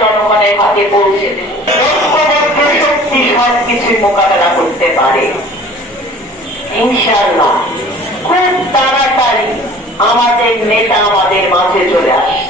জনগণের হাতে পৌঁছে দেব। কিছুর মোকাবেলা করতে পারে। ইনশাল্লাহ খুব তাড়াতাড়ি আমাদের নেতা আমাদের মাঝে চলে আসছে